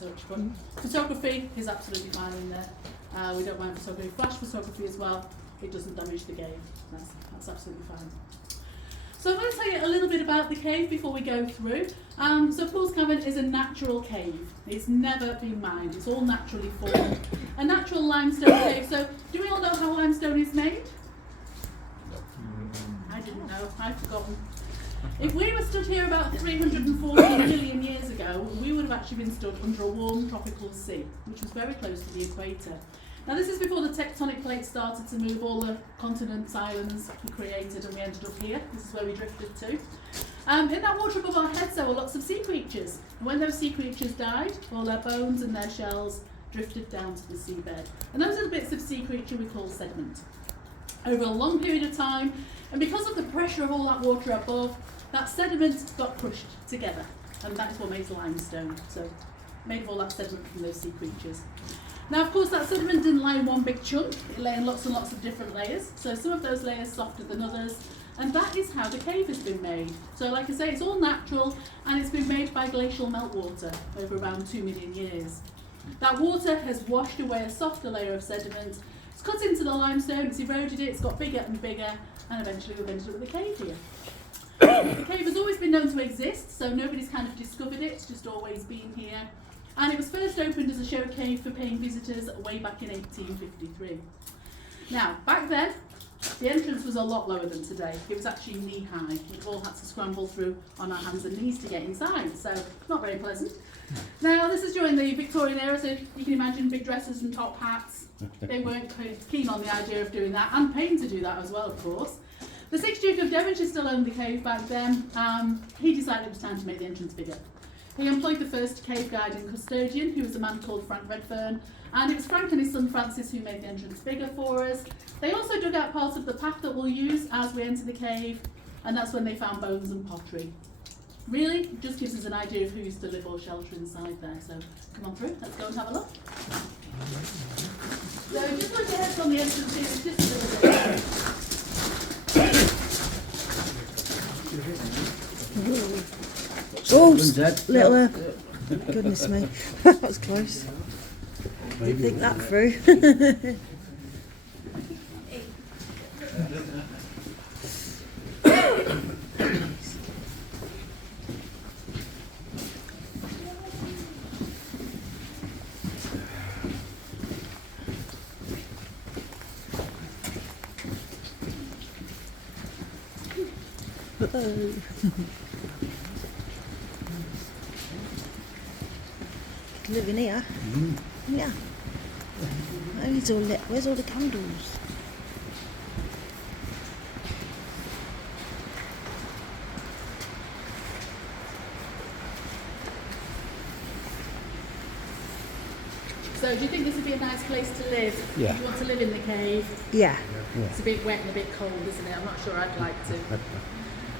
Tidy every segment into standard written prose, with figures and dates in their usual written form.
touch. But photography is absolutely fine in there. We don't mind photography, flash photography as well. It doesn't damage the cave. That's absolutely fine. So I'm going to tell you a little bit about the cave before we go through. So Paul's Cavern is a natural cave. It's never been mined. It's all naturally formed. A natural limestone cave. So do we all know how limestone is made? I didn't know. I've forgotten. If we were stood here about 340 million years ago, we would have actually been stood under a warm tropical sea, which was very close to the equator. Now this is before the tectonic plates started to move, all the continents, islands were created, and we ended up here. This is where we drifted to. In that water above our heads there were lots of sea creatures. And when those sea creatures died, all their bones and their shells drifted down to the seabed. And those are the bits of sea creature we call sediment. Over a long period of time, and because of the pressure of all that water above, that sediment got crushed together. And that's what makes limestone. So made of all that sediment from those sea creatures. Now, of course, that sediment didn't lie in one big chunk. It lay in lots and lots of different layers. So some of those layers softer than others. And that is how the cave has been made. So like I say, it's all natural, and it's been made by glacial meltwater over around 2 million years. That water has washed away a softer layer of sediment. It's cut into the limestone, it's eroded it, it's got bigger and bigger, and eventually we've ended up with a cave here. The cave has always been known to exist, so nobody's kind of discovered it. It's just always been here. And it was first opened as a show cave for paying visitors way back in 1853. Now, back then, the entrance was a lot lower than today. It was actually knee-high. We've all had to scramble through on our hands and knees to get inside, so not very pleasant. Now, this is during the Victorian era, so you can imagine big dresses and top hats. They weren't keen on the idea of doing that, and paying to do that as well, of course. The 6th Duke of Devonshire still owned the cave back then. He decided it was time to make the entrance bigger. He employed the first cave guide and custodian, who was a man called Frank Redfern, and it was Frank and his son Francis who made the entrance bigger for us. They also dug out part of the path that we'll use as we enter the cave, and that's when they found bones and pottery. Really, it just gives us an idea of who used to live or shelter inside there. So come on through, let's go and have a look. So just look ahead on the entrance here, it's just a little bit. Oh, little, goodness me, that was close. Didn't think that through. Live in here. Yeah. Oh, he's all lit. Where's all the candles? So, do you think this would be a nice place to live? Yeah. Do you want to live in the cave? Yeah. It's a bit wet and a bit cold, isn't it? I'm not sure I'd like to.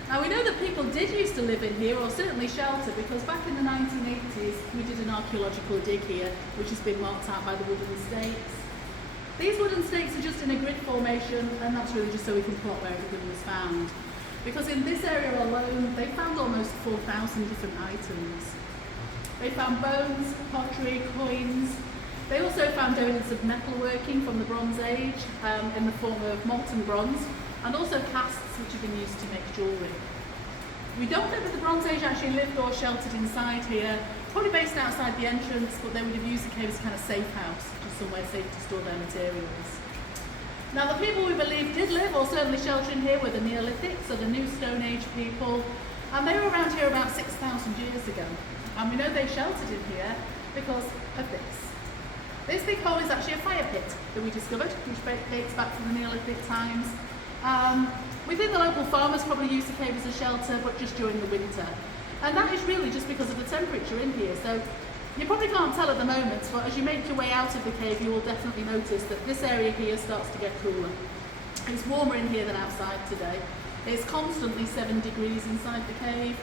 Now we know that people did used to live in here, or certainly shelter, because back in the 1980s we did an archaeological dig here, which has been marked out by the wooden stakes. These wooden stakes are just in a grid formation, and that's really just so we can plot where everything was found. Because in this area alone, they found almost 4,000 different items. They found bones, pottery, coins. They also found evidence of metalworking from the Bronze Age in the form of molten bronze, and also casts which have been used to make jewellery. We don't know that the Bronze Age actually lived or sheltered inside here, probably based outside the entrance, but they would have used the cave as a kind of safe house, just somewhere safe to store their materials. Now the people we believe did live or certainly shelter in here were the Neolithic, so the New Stone Age people, and they were around here about 6,000 years ago. And we know they sheltered in here because of this. This big hole is actually a fire pit that we discovered, which dates back to the Neolithic times. We think the local farmers probably used the cave as a shelter, but just during the winter. And that is really just because of the temperature in here. So you probably can't tell at the moment, but as you make your way out of the cave, you will definitely notice that this area here starts to get cooler. It's warmer in here than outside today. It's constantly 7 degrees inside the cave.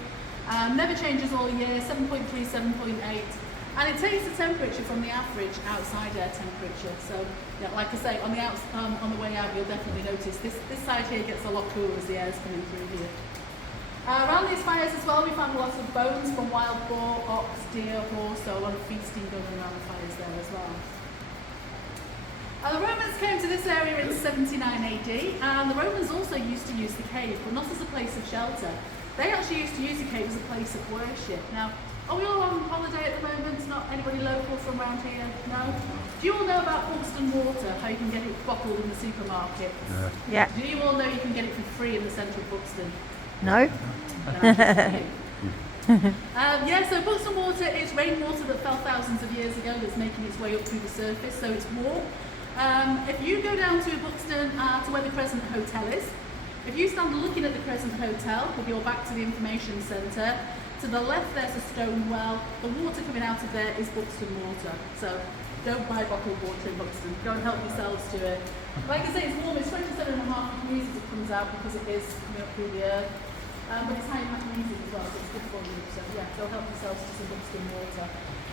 Never changes all year, 7.3, 7.8. And it takes the temperature from the average outside air temperature. So, yeah, like I say, on the way out, you'll definitely notice this side here gets a lot cooler as the air's coming through here. Around these fires as well, we found lots of bones from wild boar, ox, deer, horse, so a lot of feasting going on around the fires there as well. The Romans came to this area in 79 AD, and the Romans also used to use the cave, but not as a place of shelter. They actually used to use the cave as a place of worship. Now, are we all on holiday at the moment? Not anybody local from around here? No? Do you all know about Buxton water, how you can get it bottled in the supermarket? Yeah. Do you all know you can get it for free in the centre of Buxton? No? Yeah, so Buxton water is rainwater that fell thousands of years ago that's making its way up through the surface, so it's warm. If you go down to Buxton to where the Crescent Hotel is, if you stand looking at the Crescent Hotel with your back to the information centre, to the left there's a stone well. The water coming out of there is Buxton water. So don't buy bottled water in Buxton. Go and help yourselves to it. Like I say, it's warm. It's 27.5 degrees as it comes out because it is coming up through the earth. But it's high in magnesium as well, so it's good for you. So yeah, go help yourselves to some Buxton water.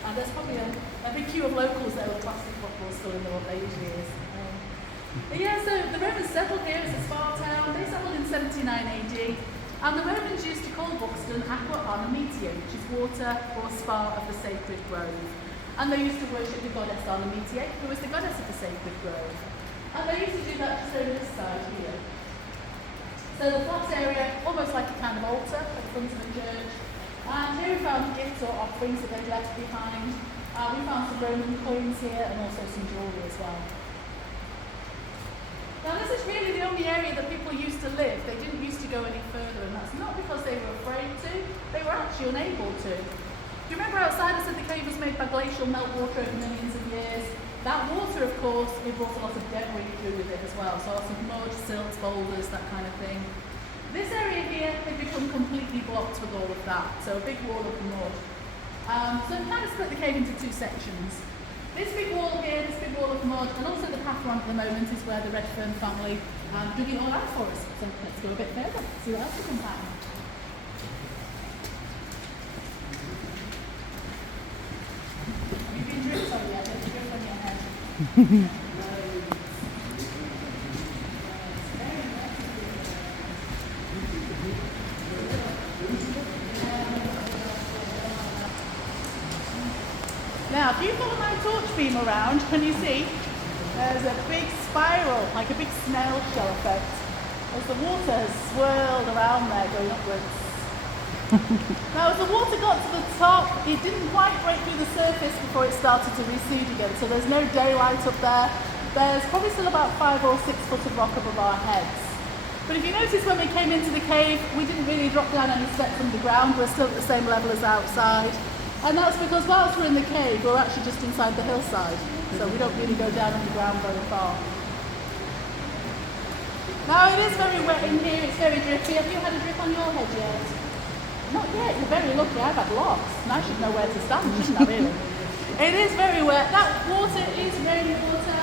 And there's probably a big queue of locals there with plastic bottles filling them up. There usually is. But yeah, so the Romans settled here as a spa town. They settled in 79 AD. And the Romans used to call Buxton Aqua Artemisia, which is water or spa of the sacred grove. And they used to worship the goddess Artemisia, who was the goddess of the sacred grove. And they used to do that just over this side here. So the flat area, almost like a kind of altar at the front of the church. And here we found gifts or offerings that they'd left behind. We found some Roman coins here and also some jewellery as well. Now this is really the only area that people used to live. They didn't used to go any further, and that's not because they were afraid to, they were actually unable to. Do you remember outside I said the cave was made by glacial meltwater over millions of years? That water, of course, it brought a lot of debris through with it as well, so lots of mud, silts, boulders, that kind of thing. This area here had become completely blocked with all of that, so a big wall of mud. So it kind of split the cave into two sections. This big wall here, this big wall of mud, and also the path we're on at the moment is where the Redfern family dug it all out for us. So let's go a bit further, see what else we can find. Have you been dripped on yet? There's a drip on your head. Now, if you follow my torch beam around, can you see there's a big spiral, like a big snail shell effect, as the water has swirled around there going upwards. Now, as the water got to the top, it didn't quite break through the surface before it started to recede again, so there's no daylight up there. There's probably still about 5 or 6 foot of rock above our heads. But if you notice when we came into the cave, we didn't really drop down any steps underground, we're still at the same level as outside. And that's because whilst we're in the cave, we're actually just inside the hillside. So we don't really go down underground very far. Now it is very wet in here, it's very drippy. Have you had a drip on your head yet? Not yet, you're very lucky, I've had lots. And I should know where to stand, shouldn't I really? It is very wet. That water is rainwater,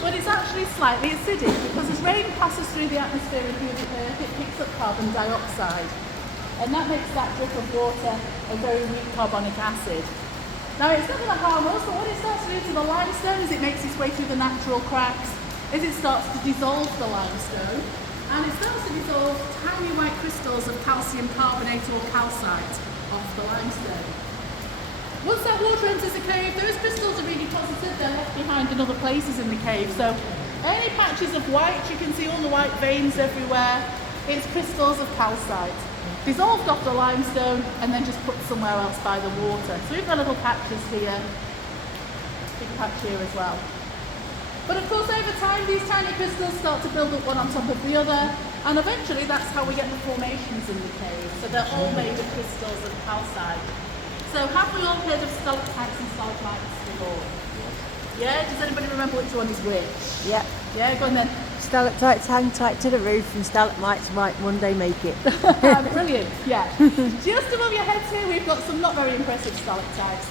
but it's actually slightly acidic because as rain passes through the atmosphere and through the earth, it picks up carbon dioxide. And that makes that drip of water a very weak carbonic acid. Now it's not going to harm us, but what it starts to do to the limestone as it makes its way through the natural cracks is it starts to dissolve the limestone, and it starts to dissolve tiny white crystals of calcium carbonate or calcite off the limestone. Once that water enters the cave, those crystals are really positive, they're left behind in other places in the cave. So any patches of white, you can see all the white veins everywhere, it's crystals of calcite. Dissolved off the limestone and then just put somewhere else by the water. So we've got little patches here, big patch here as well. But of course over time these tiny crystals start to build up one on top of the other, and eventually that's how we get the formations in the cave. So they're all made of crystals of calcite. So have we all heard of stalactites and stalagmites before? Yeah? Does anybody remember which one is which? Yeah. Yeah, go on then. Stalactites hang tight to the roof and stalagmites might one day make it. Brilliant, yeah. Just above your heads here we've got some not very impressive stalactites.